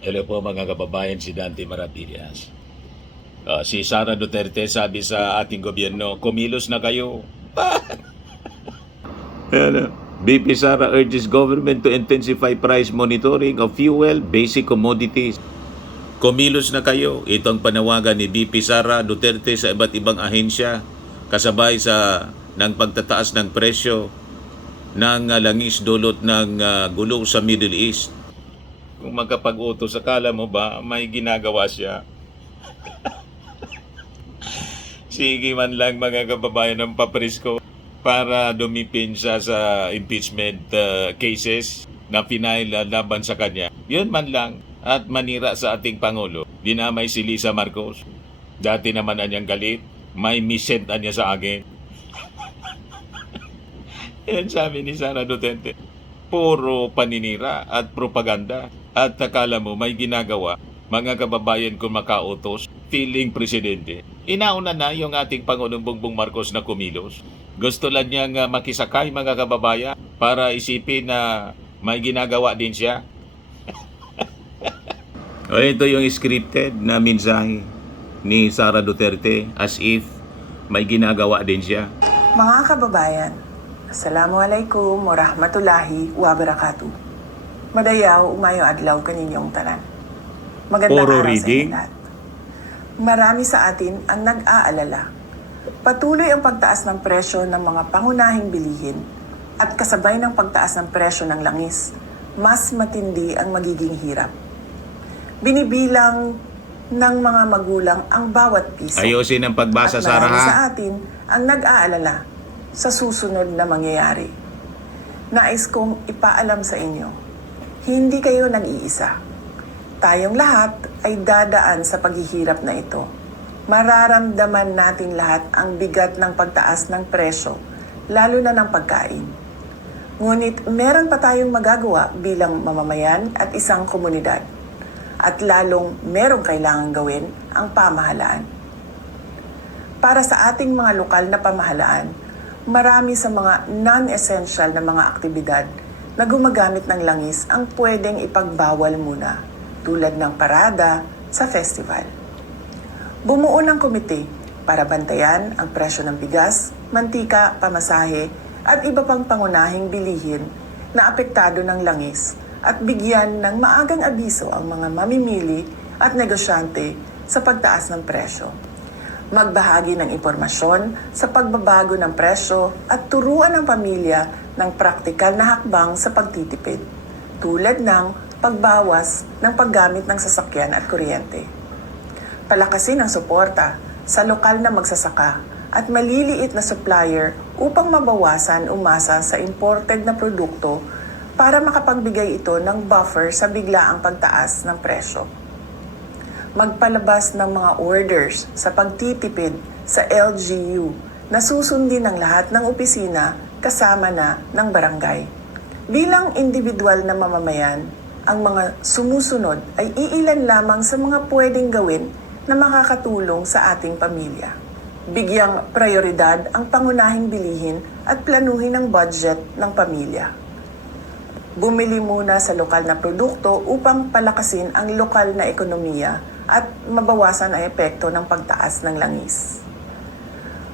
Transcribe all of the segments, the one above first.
Hello po mga kababayan, si Dante Maravillas. Si Sara Duterte sabi sa ating gobyerno, kumilos na kayo. Ano? BP Sara urges government to intensify price monitoring of fuel, basic commodities. Kumilos na kayo. Ito ang panawagan ni BP Sara Duterte sa iba't ibang ahensya kasabay sa ng pagtataas ng presyo ng langis dulot ng gulo sa Middle East. Kung magkapag-utos, akala mo ba may ginagawa siya? Sige man lang mga kababayan ng papresko para dumipin siya sa impeachment cases na final laban sa kanya. Yun man lang at manira sa ating Pangulo. Dinamay si Lisa Marcos. Dati naman anyang galit. May misent niya sa akin. Yan sabi ni Sara Duterte. Puro paninira at propaganda. At akala mo may ginagawa, mga kababayan kung makautos, feeling presidente. Inauna na yung ating Pangulong Bongbong Marcos na kumilos. Gusto lang niyang makisakay mga kababayan para isipin na may ginagawa din siya. O ito yung scripted na mensahe ni Sara Duterte as if may ginagawa din siya. Mga kababayan, Assalamualaikum warahmatullahi wabarakatuh. Madayaw, umayo adlaw kaninyong tanan. Magandang Puro araw reading? sa inyo lahat. Marami sa atin ang nag-aalala. Patuloy ang pagtaas ng presyo ng mga pangunahing bilihin at kasabay ng pagtaas ng presyo ng langis, mas matindi ang magiging hirap. Binibilang ng mga magulang ang bawat piso. Ayusin ang pagbasa, At Sara, marami ha? sa atin ang nag-aalala sa susunod na mangyayari. Nais kong ipaalam sa inyo, hindi kayo nag-iisa. Tayong lahat ay dadaan sa paghihirap na ito. Mararamdaman natin lahat ang bigat ng pagtaas ng presyo, lalo na ng pagkain. Ngunit meron pa tayong magagawa bilang mamamayan at isang komunidad. At lalong merong kailangang gawin ang pamahalaan. Para sa ating mga lokal na pamahalaan, marami sa mga non-essential na mga aktibidad na gumagamit ng langis ang pwedeng ipagbawal muna, tulad ng parada sa festival. Bumuo ng komite para bantayan ang presyo ng bigas, mantika, pamasahe at iba pang pangunahing bilihin na apektado ng langis at bigyan ng maagang abiso ang mga mamimili at negosyante sa pagtaas ng presyo. Magbahagi ng impormasyon sa pagbabago ng presyo at turuan ng pamilya ng praktikal na hakbang sa pagtitipid, tulad ng pagbawas ng paggamit ng sasakyan at kuryente. Palakasin ang suporta sa lokal na magsasaka at maliliit na supplier upang mabawasan umasa sa imported na produkto para makapagbigay ito ng buffer sa biglaang pagtaas ng presyo. Magpalabas ng mga orders sa pagtitipid sa LGU na susundin ng lahat ng opisina kasama na ng barangay. Bilang individual na mamamayan, ang mga sumusunod ay iilan lamang sa mga pwedeng gawin na makakatulong sa ating pamilya. Bigyang prioridad ang pangunahing bilihin at planuhin ang budget ng pamilya. Bumili muna sa lokal na produkto upang palakasin ang lokal na ekonomiya at mabawasan ang epekto ng pagtaas ng langis.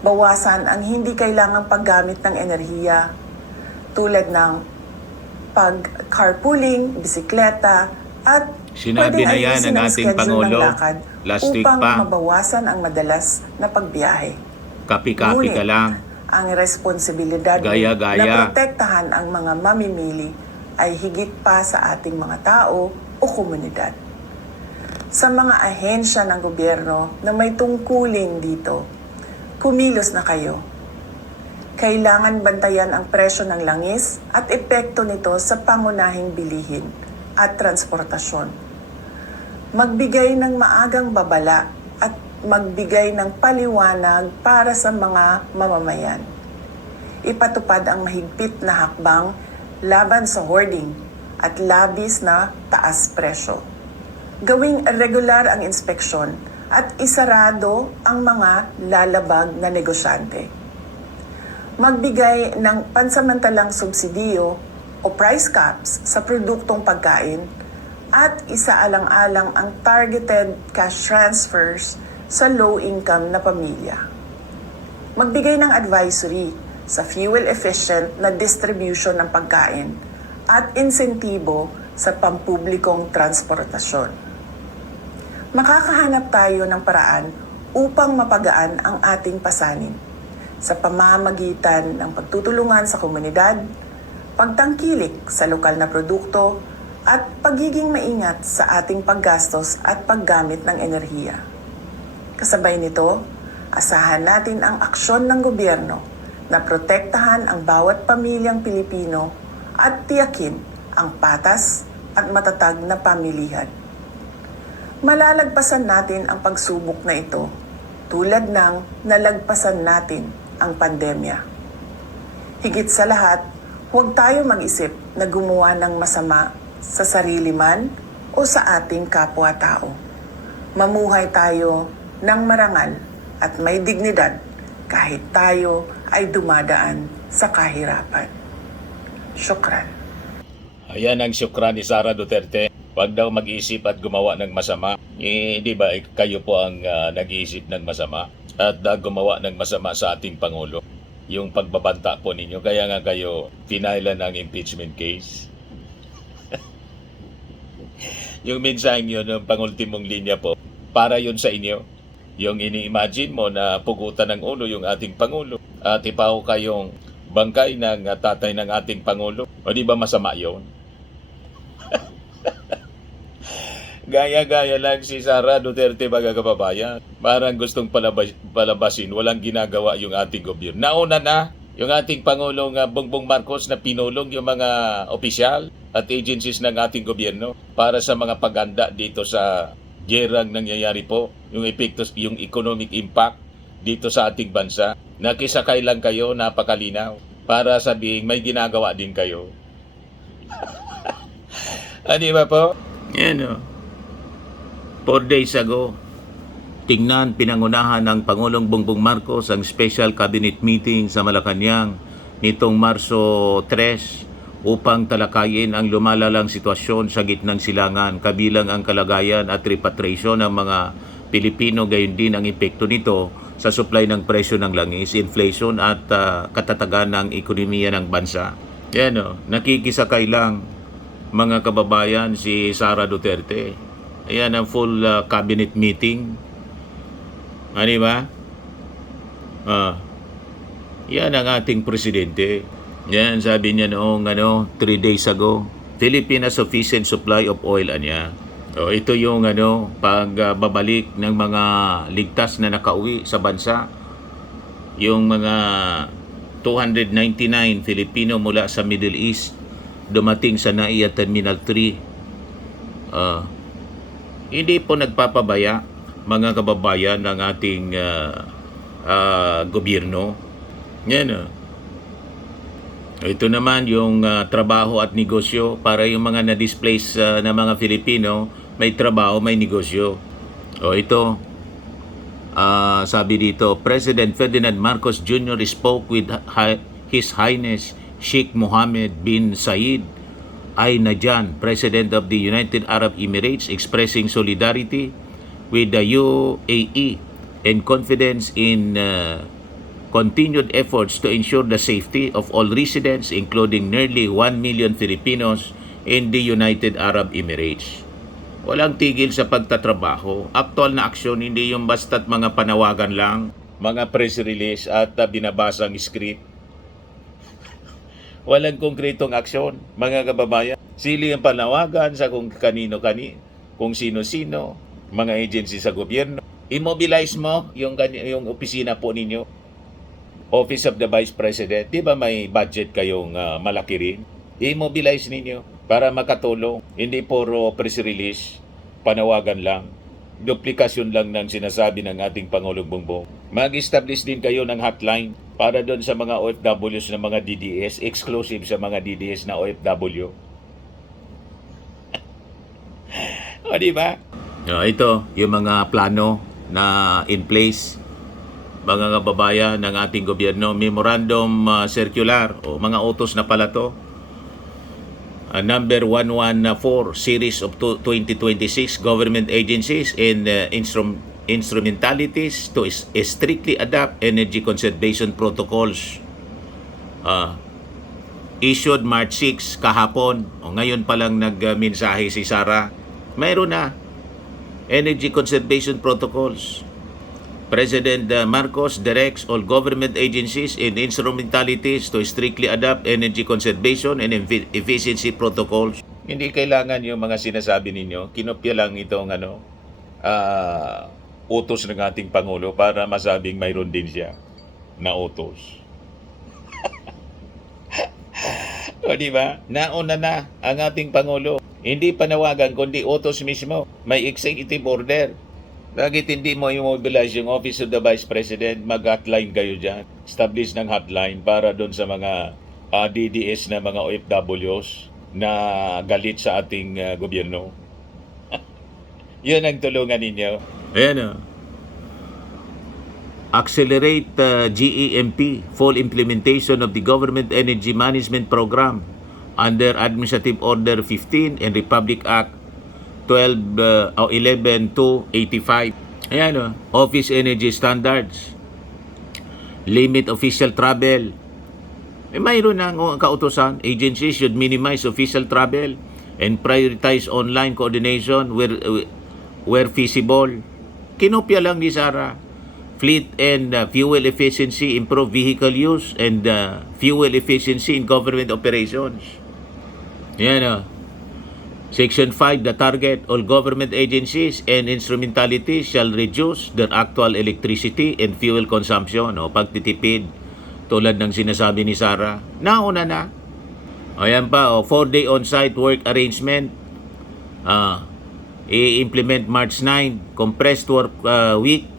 Bawasan ang hindi kailangang paggamit ng enerhiya tulad ng pag-carpooling, bisikleta at Sinabi na yan ayusin ng ang ating schedule Pangulo ng lakad last week upang pa. mabawasan ang madalas na pagbiyahe. Kapi-kapi ka lang. Ang responsibilidad mo Gaya-gaya. na protektahan ang mga mamimili ay higit pa sa ating mga tao o komunidad. Sa mga ahensya ng gobyerno na may tungkulin dito, kumilos na kayo. Kailangan bantayan ang presyo ng langis at epekto nito sa pangunahing bilihin at transportasyon. Magbigay ng maagang babala at magbigay ng paliwanag para sa mga mamamayan. Ipatupad ang mahigpit na hakbang laban sa hoarding at labis na taas presyo. Gawing regular ang inspeksyon at isarado ang mga lalabag na negosyante. Magbigay ng pansamantalang subsidiyo o price caps sa produktong pagkain at isaalang-alang ang targeted cash transfers sa low-income na pamilya. Magbigay ng advisory sa fuel-efficient na distribution ng pagkain at insentibo sa pampublikong transportasyon. Makakahanap tayo ng paraan upang mapagaan ang ating pasanin sa pamamagitan ng pagtutulungan sa komunidad, pagtangkilik sa lokal na produkto, at pagiging maingat sa ating paggastos at paggamit ng enerhiya. Kasabay nito, asahan natin ang aksyon ng gobyerno na protektahan ang bawat pamilyang Pilipino at tiyakin ang patas at matatag na pamilihan. Malalagpasan natin ang pagsubok na ito tulad ng nalagpasan natin ang pandemya. Higit sa lahat, huwag tayo mag-isip na gumawa ng masama sa sarili man o sa ating kapwa-tao. Mamuhay tayo ng marangal at may dignidad kahit tayo ay dumadaan sa kahirapan. Syukran. Ayan ang syukran ni Sara Duterte. Huwag daw mag-isip at gumawa ng masama. Di ba kayo po ang nag-iisip ng masama at gumawa ng masama sa ating Pangulo? Yung pagbabanta po ninyo, kaya nga kayo pinailan ng impeachment case. Yung mensahe nyo ng pangultimong linya po, para yun sa inyo. Yung ini-imagine mo na pugutan ng ulo yung ating Pangulo at ipaw kayong bangkay ng tatay ng ating Pangulo. O di ba masama yun? Gaya-gaya lang si Sara Duterte, mga kababayan. Parang gustong palabasin, walang ginagawa yung ating gobyerno. Nauna na yung ating Pangulong Bongbong Marcos na pinulong yung mga opisyal at agencies ng ating gobyerno para sa mga paganda dito sa gerang nangyayari po, yung epektos, yung economic impact dito sa ating bansa. Nakisakay lang kayo, napakalinaw, para sabihin may ginagawa din kayo. Di ba po? Yan o. 4 days ago, tingnan pinangunahan ng Pangulong Bongbong Marcos ang special cabinet meeting sa Malacanang nitong Marso 3 upang talakayin ang lumalalang sitwasyon sa gitnang silangan, kabilang ang kalagayan at repatriation ng mga Pilipino, gayon din ang epekto nito sa supply ng presyo ng langis, inflation at katatagan ng ekonomiya ng bansa. Yan o, nakikisakay lang mga kababayan si Sara Duterte. Ayan ang full cabinet meeting. Ano ba? Yan ang ating presidente. Yan, sabi niya noong 3 days ago, Philippines sufficient supply of oil, anya. O, ito yung pagbabalik ng mga ligtas na nakauwi sa bansa. Yung mga 299 Filipino mula sa Middle East dumating sa NAIA Terminal 3. Hindi po nagpapabaya, mga kababayan, ng ating gobyerno. Yan. Ito naman yung trabaho at negosyo para yung mga na-displace na mga Filipino, may trabaho, may negosyo. O ito, sabi dito, President Ferdinand Marcos Jr. spoke with His Highness Sheikh Mohammed bin Zayed Al Nahyan, President of the United Arab Emirates, expressing solidarity with the UAE and confidence in continued efforts to ensure the safety of all residents, including nearly 1 million Filipinos in the United Arab Emirates. Walang tigil sa pagtatrabaho. Aktual na aksyon, hindi yung basta't mga panawagan lang, mga press release at binabasang script. Walang konkretong aksyon, mga kababayan. Sili ang panawagan sa kung kanino-kanino, kung sino-sino, mga agency sa gobyerno. Immobilize mo yung opisina po ninyo. Office of the Vice President, di ba may budget kayong malaki rin? I-mobilize ninyo para makatulong. Hindi puro press release, panawagan lang, duplikasyon lang ng sinasabi ng ating Pangulong Bongbong. Mag-establish din kayo ng hotline para doon sa mga OFWs na mga DDS, exclusive sa mga DDS na OFW. O, di ba? Ito, yung mga plano na in place, mga kababayan ng ating gobyerno, memorandum circular o mga utos na pala to. number 114 series of 2026 government agencies and instrumentalities to strictly adopt energy conservation protocols. Issued March 6 kahapon. O ngayon pa lang nagmensahe si Sara. Mayroon na energy conservation protocols. President Marcos directs all government agencies and instrumentalities to strictly adopt energy conservation and efficiency protocols. Hindi kailangan yung mga sinasabi ninyo. Kinopya lang itong utos ng ating Pangulo para masabing mayroon din siya na utos. O di ba? Nauna na ang ating Pangulo. Hindi panawagan kundi utos mismo. May executive order. Bakit hindi mo i-mobilize yung Office of the Vice President? Mag-hotline kayo dyan. Establish ng hotline para doon sa mga DDS na mga OFWs na galit sa ating gobyerno. Yun ang tulungan ninyo. Ayan Accelerate GEMP, full implementation of the Government Energy Management Program under Administrative Order 15 and Republic Act 11-285. Ayan Office Energy Standards. Limit official travel. Mayroon ng kautusan. Agencies should minimize official travel and prioritize online coordination where feasible. Kinopya lang ni Sara. Fleet and fuel efficiency, improve vehicle use and fuel efficiency in government operations. Ayan Section 5, the target, all government agencies and instrumentalities shall reduce their actual electricity and fuel consumption. Pagtitipid, tulad ng sinasabi ni Sara. Nauna na. Ayan pa, 4-day on-site work arrangement. I-implement March 9, compressed work week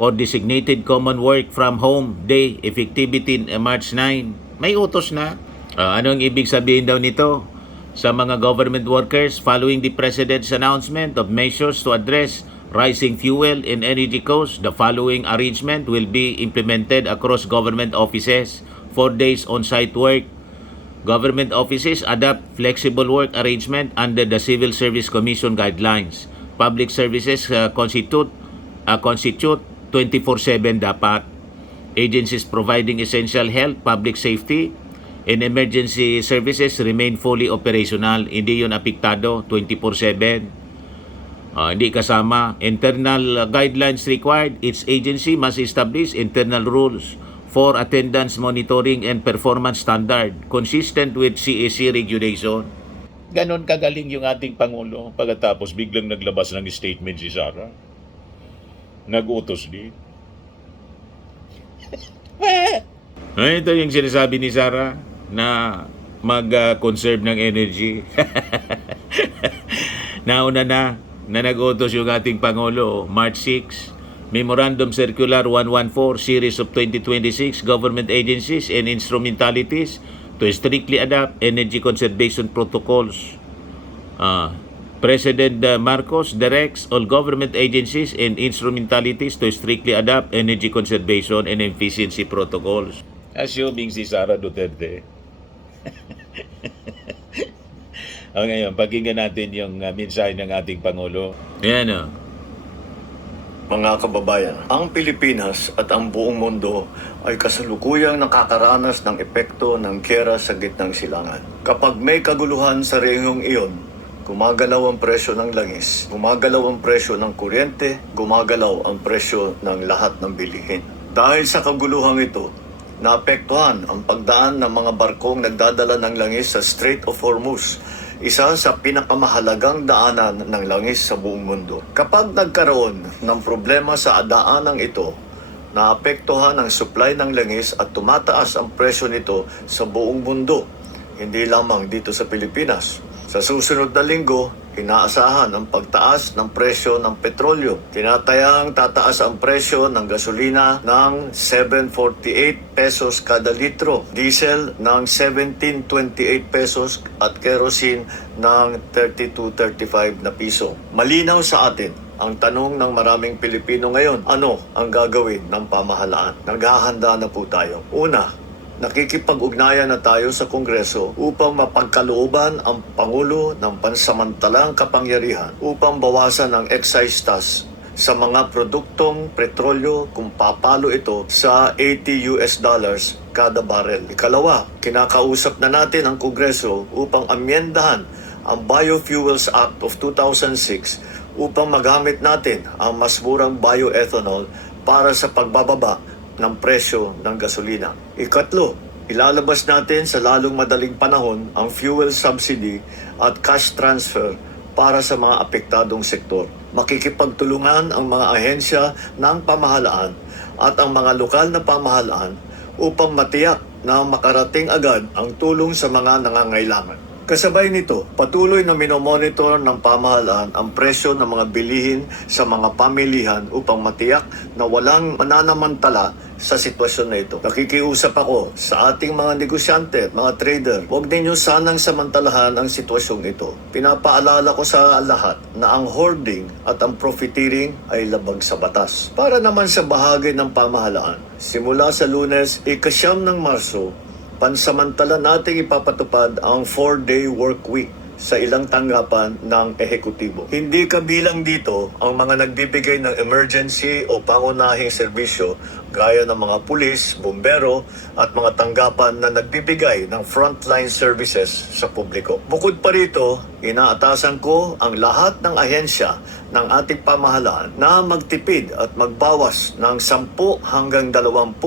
or designated common work from home day, effectivity March 9. May utos na. Anong ibig sabihin daw nito? Sa mga government workers, following the President's announcement of measures to address rising fuel and energy costs, the following arrangement will be implemented across government offices. 4 days on-site work. Government offices adopt flexible work arrangement under the Civil Service Commission guidelines. Public services constitute 24/7 dapat. Agencies providing essential health, public safety, and emergency services remain fully operational. Hindi yun apektado 24/7. Hindi kasama. Internal guidelines required. Each agency must establish internal rules for attendance monitoring and performance standard consistent with CAC regulation. Ganon kagaling yung ating Pangulo. Pagkatapos biglang naglabas ng statement si Sara. Nag-utos din. Ito yung sinasabi ni Sara na mag-conserve ng energy. Nauna na nag-utos yung ating Pangulo. March 6, Memorandum Circular 114 Series of 2026 Government Agencies and Instrumentalities to strictly adopt energy conservation protocols. President Marcos directs all government agencies and instrumentalities to strictly adopt energy conservation and efficiency protocols. Assuming si Sara Duterte. Ngayon, pakinggan natin yung mensahe ng ating Pangulo. Ayan Mga kababayan, ang Pilipinas at ang buong mundo ay kasalukuyang nakakaranas ng epekto ng giyera sa gitnang silangan. Kapag may kaguluhan sa rehiyong iyon, gumagalaw ang presyo ng langis, gumagalaw ang presyo ng kuryente, gumagalaw ang presyo ng lahat ng bilihin. Dahil sa kaguluhang ito, naapektuhan ang pagdaan ng mga barkong nagdadala ng langis sa Strait of Hormuz, isa sa pinakamahalagang daanan ng langis sa buong mundo. Kapag nagkaroon ng problema sa daanang ito, naapektuhan ang supply ng langis at tumataas ang presyo nito sa buong mundo, hindi lamang dito sa Pilipinas. Sa susunod na linggo, inaasahan ang pagtaas ng presyo ng petrolyo. Tinatayang tataas ang presyo ng gasolina ng 7.48 pesos kada litro, diesel ng 17.28 pesos at kerosene ng 32.35 na piso. Malinaw sa atin ang tanong ng maraming Pilipino ngayon, ano ang gagawin ng pamahalaan? Naghahanda na po tayo. Una, Nakikipag-ugnayan na tayo sa Kongreso upang mapagkalooban ang Pangulo ng pansamantalang kapangyarihan upang bawasan ang excise tax sa mga produktong petrolyo kung papalo ito sa $80 kada barrel. Ikalawa, kinakausap na natin ang Kongreso upang amyendahan ang Biofuels Act of 2006 upang magamit natin ang mas murang bioethanol para sa pagbababa ng presyo ng gasolina. Ikatlo, ilalabas natin sa lalong madaling panahon ang fuel subsidy at cash transfer para sa mga apektadong sektor. Makikipagtulungan ang mga ahensya ng pamahalaan at ang mga lokal na pamahalaan upang matiyak na makarating agad ang tulong sa mga nangangailangan. Kasabay nito, patuloy na minomonitor ng pamahalaan ang presyo ng mga bilihin sa mga pamilihan upang matiyak na walang mananamantala sa sitwasyon na ito. Nakikiusap ako sa ating mga negosyante at mga trader, huwag ninyo sanang samantalahan ang sitwasyong ito. Pinapaalala ko sa lahat na ang hoarding at ang profiteering ay labag sa batas. Para naman sa bahagi ng pamahalaan, simula sa Lunes, 9 ng Marso, pansamantala nating ipapatupad ang 4-day work week sa ilang tanggapan ng ehekutibo. Hindi kabilang dito ang mga nagbibigay ng emergency o pangunahing serbisyo gaya ng mga pulis, bumbero at mga tanggapan na nagbibigay ng frontline services sa publiko. Bukod pa rito, inaatasan ko ang lahat ng ahensya ng ating pamahalaan na magtipid at magbawas ng 10 hanggang 20%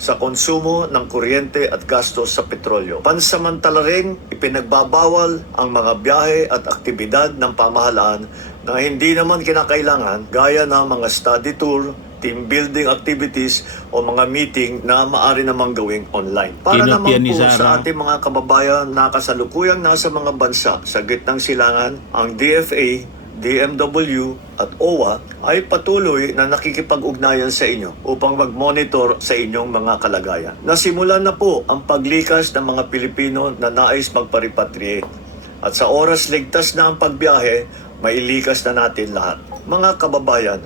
sa konsumo ng kuryente at gastos sa petrolyo. Pansamantala ring ipinagbabawal ang mga biyahe at aktibidad ng pamahalaan na hindi naman kinakailangan gaya ng mga study tour, team building activities o mga meeting na maaari namang gawing online. Para Kinopya naman ni po Zara. sa ating mga kababayan na kasalukuyang nasa mga bansa sa gitnang silangan, ang DFA, DMW at OWA ay patuloy na nakikipag-ugnayan sa inyo upang mag-monitor sa inyong mga kalagayan. Nasimulan na po ang paglikas ng mga Pilipino na nais magpa-repatriate. At sa oras ligtas na ang pagbiyahe, mailikas na natin lahat. Mga kababayan,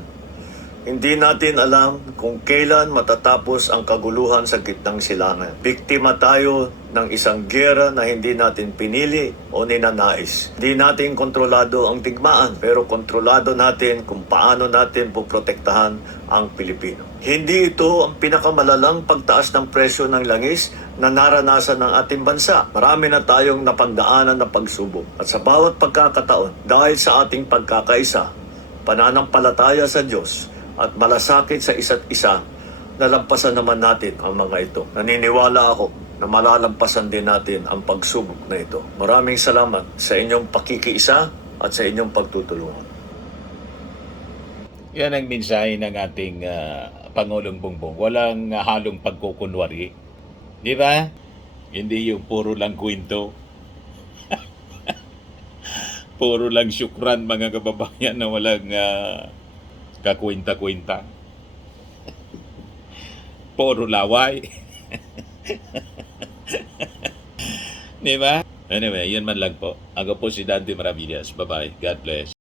hindi natin alam kung kailan matatapos ang kaguluhan sa gitnang silangan. Biktima tayo ng isang giyera na hindi natin pinili o ninanais. Hindi natin kontrolado ang digmaan, pero kontrolado natin kung paano natin poprotektahan ang Pilipino. Hindi ito ang pinakamalalang pagtaas ng presyo ng langis na naranasan ng ating bansa. Marami na tayong napagdaanan na pagsubok. At sa bawat pagkakataon, dahil sa ating pagkakaisa, pananampalataya sa Diyos, at malasakit sa isa't isa, nalampasan naman natin ang mga ito. Naniniwala ako na malalampasan din natin ang pagsubok na ito. Maraming salamat sa inyong pakikiisa at sa inyong pagtutulungan. Yan ang mensahe ng ating Pangulong Bongbong. Walang halong pagkukunwari. Di ba? Hindi yung puro lang kwento. Puro lang syukran, mga kababayan, na walang kakwenta-kwenta. Puro laway. Di ba? Anyway, yun man lang po. Ako po si Dante Maravillas. Bye-bye. God bless.